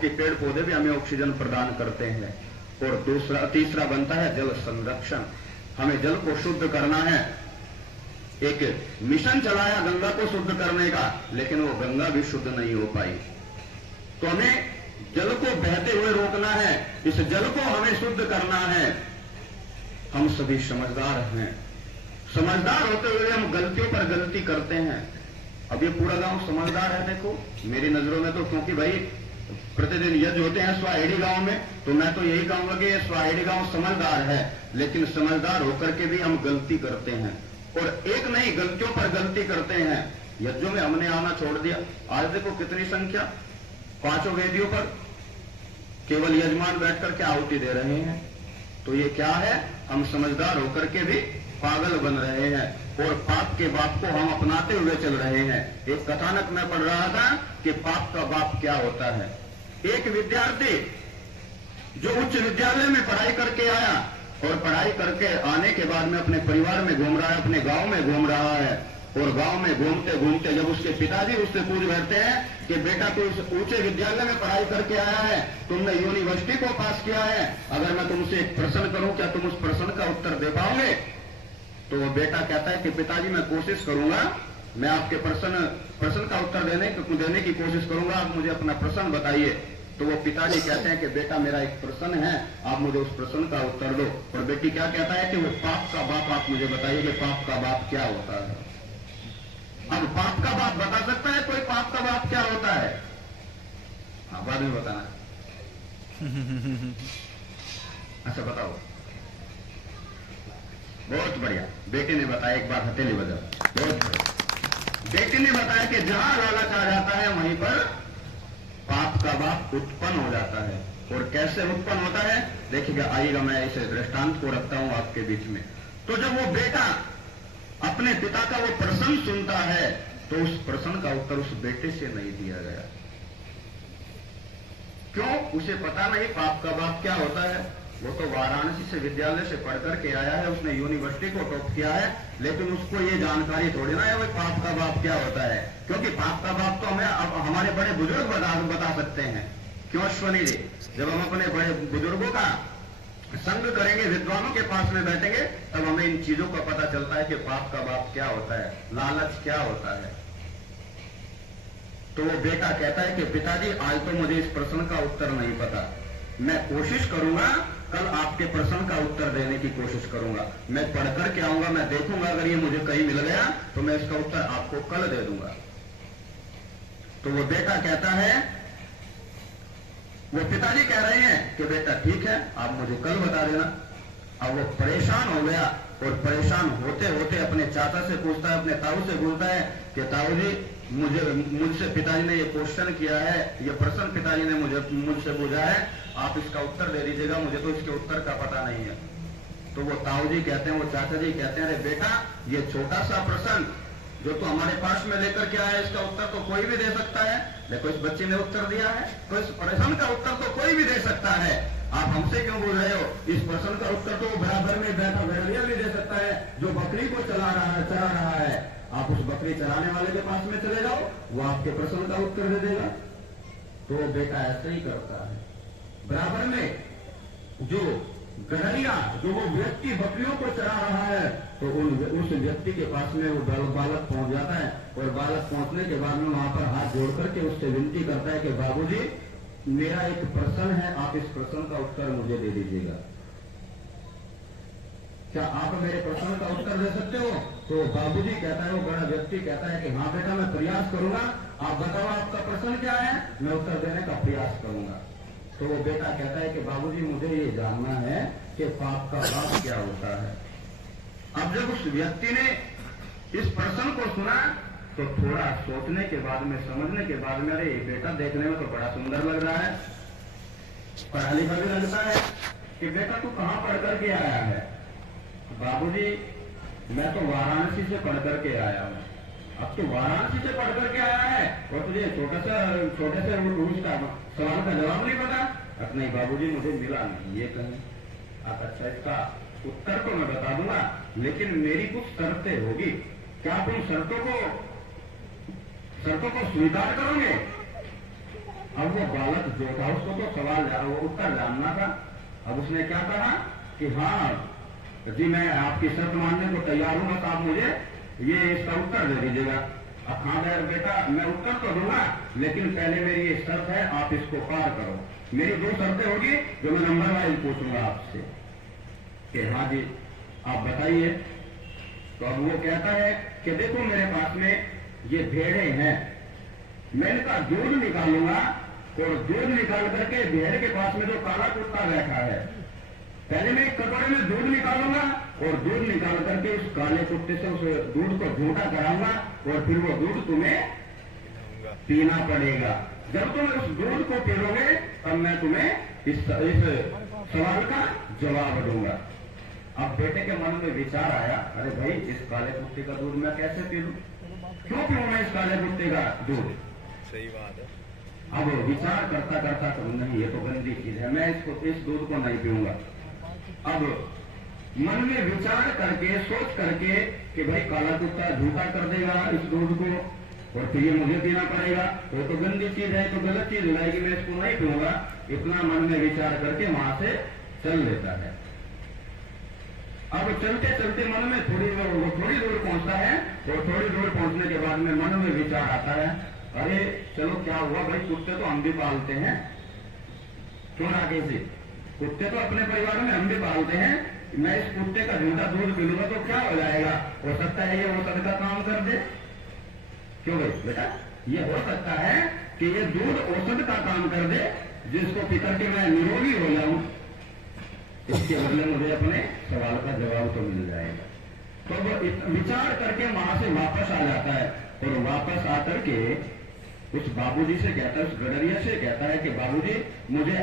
क्योंकि पेड़ पौधे भी हमें ऑक्सीजन प्रदान करते हैं। और तीसरा बनता है जल संरक्षण। हमें जल को शुद्ध करना है। एक मिशन चलाया गंगा को शुद्ध करने का, लेकिन वो गंगा भी शुद्ध नहीं हो पाई। तो हमें जल को बहते हुए रोकना है, इस जल को हमें शुद्ध करना है। हम सभी समझदार हैं, समझदार होते हुए हम गलतियों पर गलती करते हैं। अब ये पूरा गांव समझदार है देखो मेरी नजरों में तो, क्योंकि भाई प्रतिदिन यज्ञ होते हैं स्वाहिड़ी गांव में, तो मैं तो यही कहूंगा कि ये स्वाहिड़ी गांव समझदार है। लेकिन समझदार होकर के भी हम गलती करते हैं, और एक नहीं गलतियों पर गलती करते हैं। यज्ञों में हमने आना छोड़ दिया। आज देखो कितनी संख्या, 5 वेदियों पर केवल यजमान बैठकर के आहुति दे रहे हैं। तो ये क्या है, हम समझदार होकर के भी पागल बन रहे हैं, और पाप के बाप को हम अपनाते हुए चल रहे हैं। एक कथानक में पढ़ रहा था कि पाप का बाप क्या होता है। एक विद्यार्थी जो उच्च विद्यालय में पढ़ाई करके आया, और पढ़ाई करके आने के बाद में अपने परिवार में घूम रहा है, अपने गांव में घूम रहा है, और गांव में घूमते घूमते जब उसके पिताजी उससे पूछ बैठते हैं कि बेटा तू इस ऊंचे विद्यालय में पढ़ाई करके आया है, तुमने यूनिवर्सिटी को पास किया है, अगर मैं तुमसे एक प्रश्न करूं क्या तुम उस प्रश्न का उत्तर दे पाओगे? तो वो बेटा कहता है कि पिताजी मैं कोशिश करूंगा, मैं आपके प्रश्न का उत्तर देने की कोशिश करूंगा, आप मुझे अपना प्रश्न बताइए। तो वो पिताजी कहते हैं कि बेटा मेरा एक प्रश्न है, आप मुझे उस प्रश्न का उत्तर दो। और बेटी क्या कहता है कि वो पाप का बाप आप मुझे बताइए कि पाप का बाप क्या होता है। अब पाप का बाप बता सकता है कोई पाप का बाप क्या होता है? हाँ बाद में बताना। अच्छा बताओ। बहुत बढ़िया, बेटी ने बताया, एक बार हथेली बजाओ। बहुत बढ़िया, बेटी ने बताया कि जहां लालच आ जाता है वहीं पर पाप का बाप उत्पन्न हो जाता है। और कैसे उत्पन्न होता है देखिएगा, आइएगा मैं इसे दृष्टांत को रखता हूं आपके बीच में। तो जब वो बेटा अपने पिता का वो प्रश्न सुनता है, तो उस प्रश्न का उत्तर उस बेटे से नहीं दिया गया। क्यों? उसे पता नहीं पाप का बाप क्या होता है। वो तो वाराणसी से विद्यालय से पढ़कर के आया है, उसने यूनिवर्सिटी को टॉप किया है, लेकिन उसको ये जानकारी थोड़ी ना है वो पाप का बाप क्या होता है। क्योंकि पाप का बाप तो हमें हमारे बड़े बुजुर्ग बता सकते हैं। क्यों अश्वनी जी? जब हम अपने बड़े बुजुर्गों का संग करेंगे, विद्वानों के पास में बैठेंगे, तब हमें इन चीजों का पता चलता है कि पाप का बाप क्या होता है, लालच क्या होता है। तो वो बेटा कहता है कि पिताजी आज तो मुझे इस प्रश्न का उत्तर नहीं पता, मैं कोशिश करूंगा, कल आपके प्रश्न का उत्तर देने की कोशिश करूंगा। मैं पढ़ करके आऊंगा, मैं देखूंगा, अगर ये मुझे कहीं मिल गया तो मैं इसका उत्तर आपको कल दे दूंगा। तो वो बेटा कहता है, वो पिताजी कह रहे हैं कि बेटा ठीक है, आप मुझे कल बता देना। अब वो परेशान हो गया, और परेशान होते होते अपने चाचा से पूछता है, अपने ताऊ से पूछता है कि ताऊ जी मुझसे पिताजी ने ये क्वेश्चन किया है, ये प्रश्न पिताजी ने मुझसे पूछा है, आप इसका उत्तर दे दीजिएगा, मुझे तो इसके उत्तर का पता नहीं है। तो वो ताऊ जी कहते हैं, वो चाचा जी कहते हैं, अरे बेटा ये छोटा सा प्रश्न जो तो हमारे पास में लेकर के आया, इसका उत्तर तो कोई भी दे सकता है। देखो इस बच्चे ने उत्तर दिया है, तो इस प्रश्न का उत्तर तो कोई भी दे सकता है, आप हमसे क्यों बोल रहे हो? इस प्रश्न का उत्तर तो बराबर में बैठा भेड़िया भी दे सकता है, जो बकरी को चला रहा है। आप उस बकरी चलाने वाले के पास में चले जाओ, वो आपके प्रश्न का उत्तर दे देगा। तो बेटा ऐसे ही करता है। बराबर में जो गड़रिया, जो वो व्यक्ति बकरियों को चला रहा है, तो उस व्यक्ति के पास में वो बालक पहुंच जाता है, और बालक पहुंचने के बाद में वहां पर हाथ जोड़ करके उससे विनती करता है कि बाबूजी मेरा एक प्रश्न है, आप इस प्रश्न का उत्तर मुझे दे दीजिएगा। क्या आप मेरे प्रश्न का उत्तर दे सकते हो? तो बाबूजी कहता है, वो बड़ा व्यक्ति कहता है कि हाँ बेटा मैं प्रयास करूंगा, आप बताओ आपका प्रश्न क्या है, मैं उत्तर देने का प्रयास करूंगा। तो वो बेटा कहता है कि बाबूजी मुझे ये जानना है कि पाप का बाप क्या होता है। अब जब उस व्यक्ति ने इस प्रश्न को सुना, तो थोड़ा सोचने के बाद में, समझने के बाद में, अरे बेटा देखने में तो बड़ा सुंदर लग रहा है, पढ़ा लिखा भी लगता है, कि बेटा तू कहां पढ़ करके आया है? बाबूजी मैं तो वाराणसी से पढ़ करके आया हूं। अब तो वाराणसी से पढ़ करके आया है और तुझे छोटे से उसका सवाल का जवाब नहीं पता? अब नहीं बाबूजी मुझे मिला नहीं, ये कहें। अच्छा इसका उत्तर तो मैं बता दूंगा, लेकिन मेरी कुछ शर्तें होगी, क्या तुम शर्तों को स्वीकार करोगे? अब वो बालक जो था उसको तो सवाल वो उत्तर जानना था। अब उसने क्या कहा कि हाँ जी मैं आपकी शर्त मानने को तैयार हूं, बस आप मुझे ये इसका उत्तर दे दीजिएगा। अब हाँ बेटा मैं उत्तर तो दूंगा, लेकिन पहले मेरी ये शर्त है आप इसको पार करो। मेरी 2 शर्तें होगी जो मैं नंबर वाइज पूछूंगा आपसे कि हाँ जी आप बताइए। तो अब वो कहता है कि देखो मेरे पास में ये भेड़े हैं, मैं इनका दूध निकालूंगा और दूध निकाल करके भेड़ के पास में जो काला कुत्ता बैठा है, पहले मैं एक कटोरे में दूध निकालूंगा और दूध निकाल करके उस काले कुत्ते से उस दूध को झूठा कराऊंगा और फिर वो दूध तुम्हें पीना पड़ेगा। जब तुम उस दूध को पीलोगे तब मैं तुम्हें इस सवाल का जवाब दूंगा। अब बेटे के मन में विचार आया, अरे भाई इस काले कुत्ते का दूध मैं कैसे पी लूं, क्यों पीऊं मैं इस काले कुत्ते का दूध। सही बात है। अब विचार करता करता तो नहीं ये तो गंदी चीज है, मैं इस दूध को नहीं पीऊंगा। अब मन में विचार करके सोच करके कि भाई काला कुत्ता झूठा कर देगा इस दूध को और फिर ये मुझे पीना पड़ेगा, तो गंदी चीज है, तो गलत चीज हो जाएगी, मैं इसको नहीं पीऊंगा। इतना मन में विचार करके वहां से चल लेता है। अब चलते चलते मन में थोड़ी दूर पहुंचता है और थोड़ी दूर पहुंचने के बाद में मन में विचार आता है, अरे चलो क्या हुआ भाई, कुत्ते तो हम भी पालते हैं, क्यों आगे से कुत्ते तो अपने परिवार में हम भी पालते हैं, मैं इस कुत्ते का झूठा दूध पी लूंगा तो क्या हो जाएगा, हो सकता है ये औषध का काम कर दे। क्यों भाई बेटा, ये हो सकता है कि ये दूध औषध का काम कर दे, जिसको पीकर के मैं निरोगी हो जाऊं, इसके बदले मुझे अपने सवाल का जवाब तो मिल जाएगा। तो वो विचार करके वहां से वापस आ जाता है और वापस आकर के उस बाबूजी से कहता है, उस गडरिया से कहता है कि बाबूजी मुझे